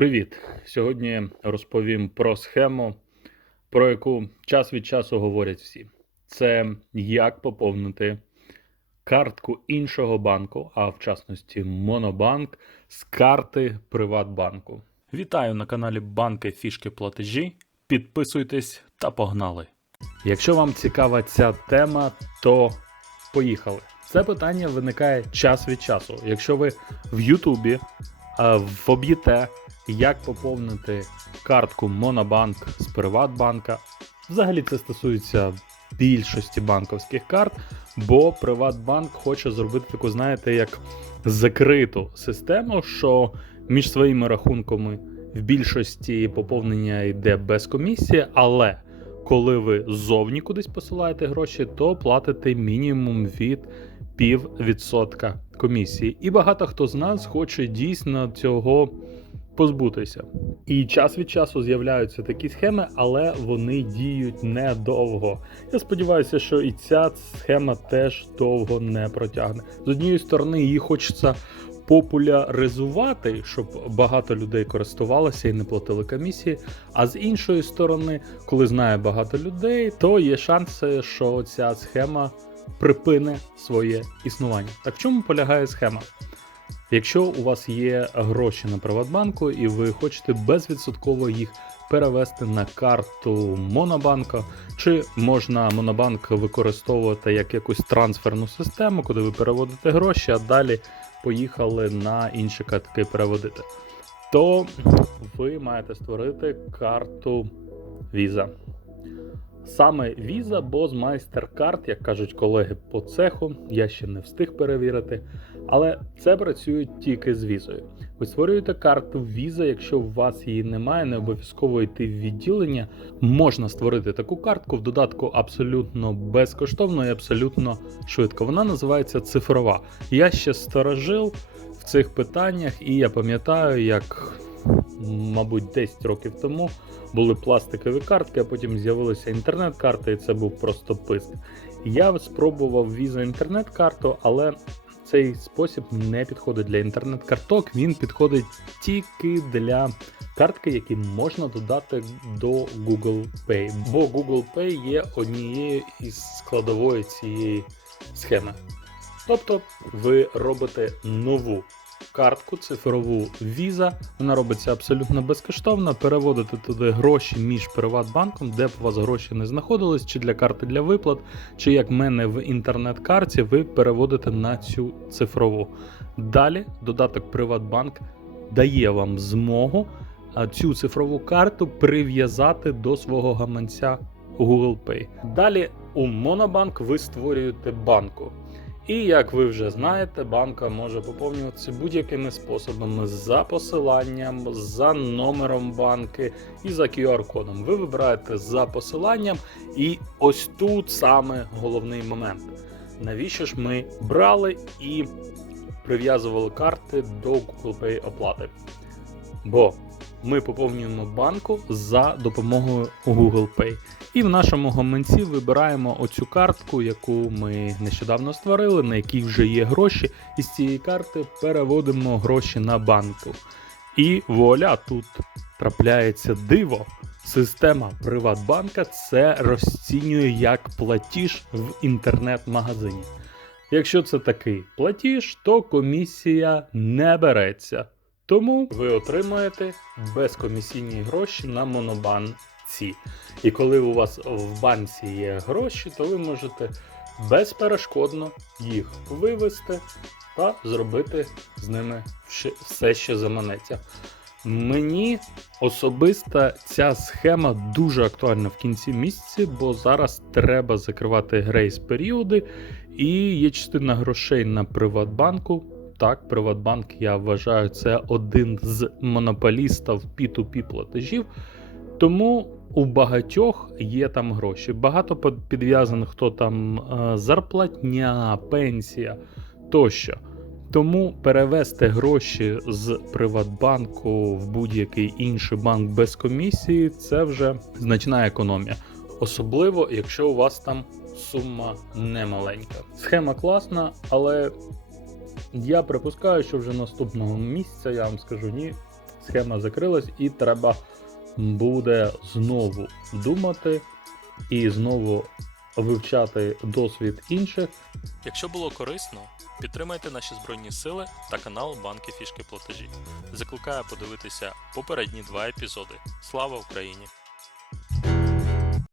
Привіт! Сьогодні розповім про схему, про яку час від часу говорять всі. Це як поповнити картку іншого банку, а в частності Монобанк, з карти Приватбанку. Вітаю на каналі Банки Фішки Платежі. Підписуйтесь та погнали! Якщо вам цікава ця тема, то поїхали. Це питання виникає час від часу. Якщо ви в Ютубі е, воб'єте як поповнити картку Монобанк з Приватбанка. Взагалі це стосується більшості банковських карт, бо Приватбанк хоче зробити таку, знаєте, як закриту систему, що між своїми рахунками в більшості поповнення йде без комісії, але коли ви ззовні кудись посилаєте гроші, то платите мінімум від піввідсотка комісії. І багато хто з нас хоче дійсно цього позбутися. І час від часу з'являються такі схеми, але вони діють недовго. Я сподіваюся, що і ця схема теж довго не протягне. З однієї сторони, її хочеться популяризувати, щоб багато людей користувалося і не платили комісії. А з іншої сторони, коли знає багато людей, то є шанси, що ця схема припине своє існування. Так в чому полягає схема? Якщо у вас є гроші на Приватбанку і ви хочете безвідсотково їх перевести на карту Монобанка, чи можна Монобанк використовувати як якусь трансферну систему, куди ви переводите гроші, а далі поїхали на інші картки переводити, то ви маєте створити карту Visa. Саме Visa, бо з MasterCard, як кажуть колеги по цеху, я ще не встиг перевірити. Але це працює тільки з візою. Ви створюєте карту Visa, якщо у вас її немає, не обов'язково йти в відділення. Можна створити таку картку в додатку абсолютно безкоштовно і абсолютно швидко. Вона називається цифрова. Я ще сторожив в цих питаннях, і я пам'ятаю, як, мабуть, 10 років тому були пластикові картки, а потім з'явилися інтернет-карти, і це був просто писк. Я спробував Visa інтернет-карту, але цей спосіб не підходить для інтернет-карток, він підходить тільки для картки, які можна додати до Google Pay. Бо Google Pay є однією із складової цієї схеми. Тобто ви робите нову картку цифрову Visa, вона робиться абсолютно безкоштовно. Переводите туди гроші між Приватбанком, де б у вас гроші не знаходились, чи для карти для виплат, чи як в мене в інтернет-карті, ви переводите на цю цифрову. Далі додаток Приватбанк дає вам змогу цю цифрову карту прив'язати до свого гаманця Google Pay. Далі у Монобанк ви створюєте банку. І як ви вже знаєте, банка може поповнюватися будь-якими способами за посиланням, за номером банки і за QR-кодом. Ви вибираєте за посиланням, і ось тут саме головний момент. Навіщо ж ми брали і прив'язували карти до Google Pay оплати? Бо ми поповнюємо банку за допомогою Google Pay. І в нашому гаманці вибираємо оцю картку, яку ми нещодавно створили, на якій вже є гроші, і з цієї карти переводимо гроші на банку. І вуаля, тут трапляється диво. Система Приватбанка це розцінює як платіж в інтернет-магазині. Якщо це такий платіж, то комісія не береться. Тому ви отримаєте безкомісійні гроші на монобанці. І коли у вас в банці є гроші, то ви можете безперешкодно їх вивести та зробити з ними все, що заманеться. Мені особисто ця схема дуже актуальна в кінці місяці, бо зараз треба закривати грейс періоди, і є частина грошей на Приватбанку. Так, Приватбанк, я вважаю, це один з монополістів P2P платежів. Тому у багатьох є там гроші. Багато підв'язаних, хто там е, зарплатня, пенсія тощо. Тому перевести гроші з Приватбанку в будь-який інший банк без комісії це вже значна економія. Особливо, якщо у вас там сума немаленька. Схема класна, але я припускаю, що вже наступного місяця я вам скажу ні. схема закрилась, і треба буде знову думати і знову вивчати досвід інших. Якщо було корисно, підтримайте наші збройні сили та канал Банки Фішки Платежі. Закликаю подивитися попередні два епізоди. Слава Україні!